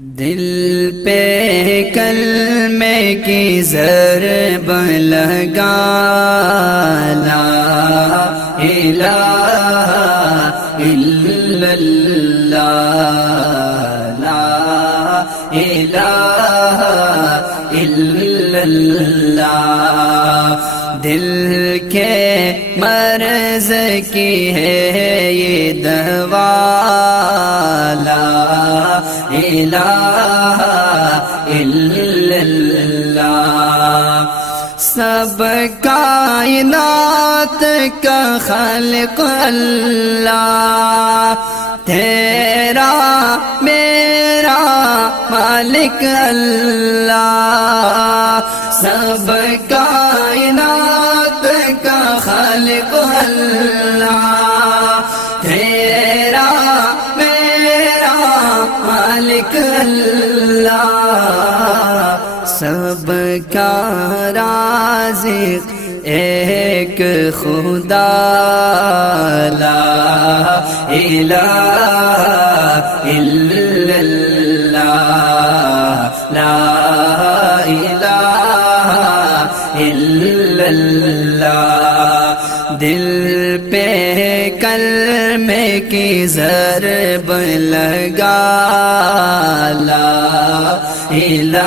دل پہ کلمے کی ضرب لگا، لا الہ الا اللہ، لا الہ الا اللہ۔ دل کے مرض کی ہے یہ دوا، لا الہ الا اللہ۔ سب کائنات کا خالق اللہ، تیرا میرا مالک اللہ۔ سب کائنات کا خالق اللہ، تیرا میرا مالک اللہ۔ سب کا رازق ایک خدا، لا الہ الا اللہ، لا الہ الا اللہ۔ دل پہ کلمے کی ضرب لگا، لا الہ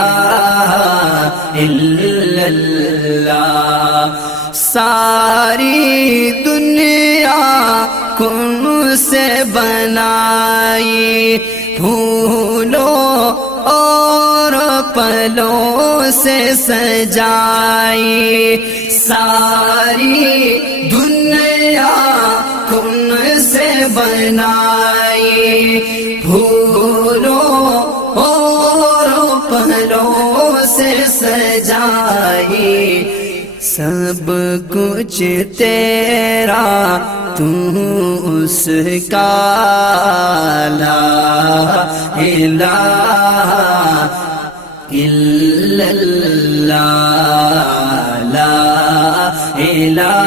الا اللہ۔ ساری دنیا کن سے بنائی، پھولوں اور پلوں سے سجائی۔ ساری دنیا کن سے بنائی، پھولوں اور پلوں سے سجائی۔ سب کچھ تیرا تو اس کا، لا الہ الا اللہ، لا الہ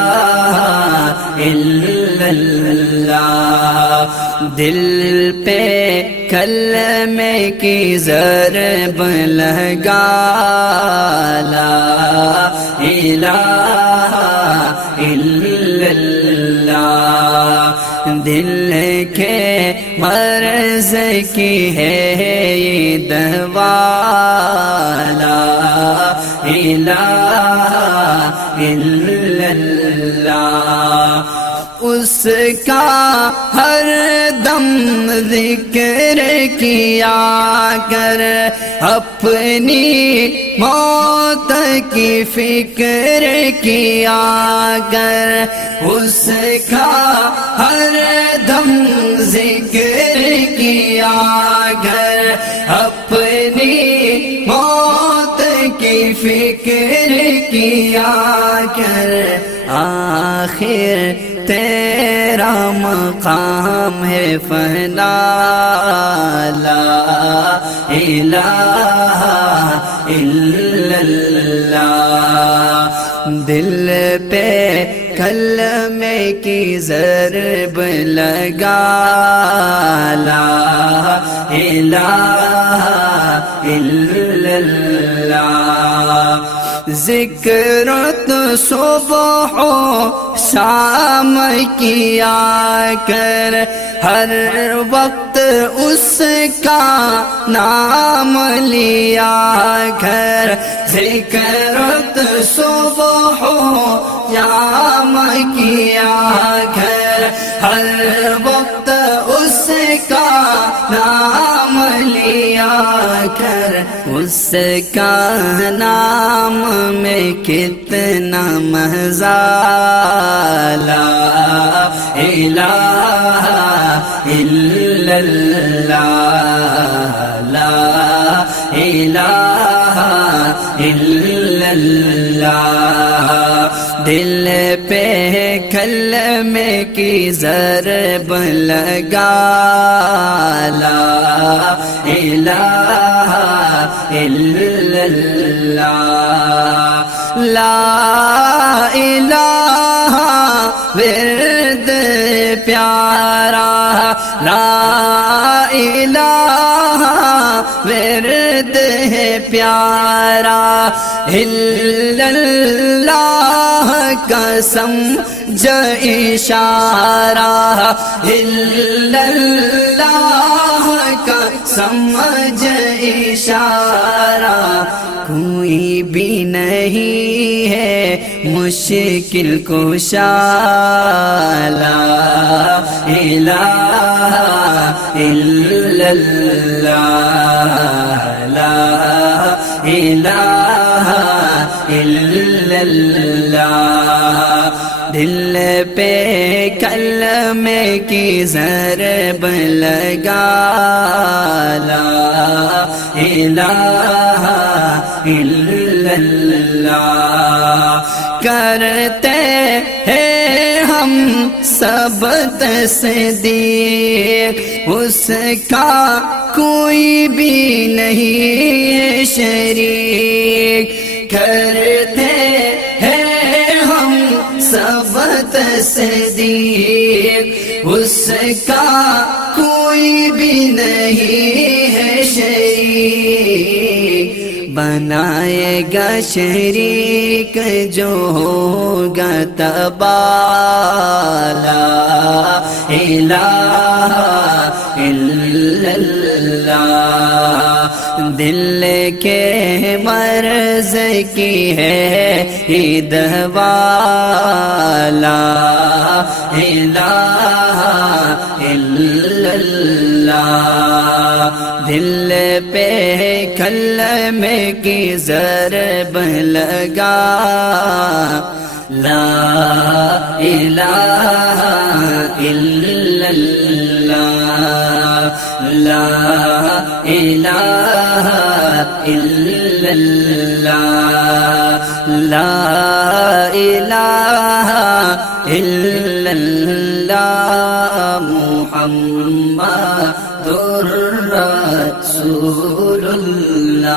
الا اللہ۔ دل پہ کلمے کی ضرب لگا، لا الہ الا اللہ۔ دل کے مرض کی ہے یہ دوا، لا الہ الا اللہ۔ اس کا ہر دم ذکر کیا کر، اپنی موت کی فکر کیا کر۔ اس کا ہر دم ذکر کیا کر، اپنی موت کی فکر کیا کر۔ آخر تیرا مقام ہے فنا، لا الہ الا اللہ۔ دل پہ کلمے کی ضرب لگا، لا الہ الا اللہ۔ ذکر تو صبح و شام کیا کر، ہر وقت اس کا نام لیا کر۔ ذکر تو صبح و شام کیا کر، ہر وقت اس کا نام لیا کر۔ اس کا نام میں کتنا مزہ، لا الہ الا اللہ، لا الہ الا اللہ۔ دل پہ کلمے کی ضرب لگا، لا الہ الا اللہ۔ لا الہ ورد پیارا، لا الہ ورد ہے پیارا، اللہ کا سمجھ اشارہ، اللہ کا سمجھ اشارہ، کوئی بھی نہیں ہے مشکل کشا، لا الہ الا اللہ، لا الہ الا اللہ، دل پہ کلمے کی ضرب لگا، لا الہ الا اللہ، کرتے ہیں ہم سب تصدیق، اس کا کوئی بھی نہیں شریک، کرتے ہیں ہم سب تصدیق، اس کا کوئی بھی نہیں ہے شریک، بنائے گا شریک جو ہوگا تباہ، لا الہ الا اللہ، دل کے مرض کی ہے دوا، لا الہ الا اللہ، دل پہ کلمے کی ضرب لگا، لا الہ الا اللہ، لا الہ الا اللہ، لا الہ الا اللہ، محمد رسول اللہ۔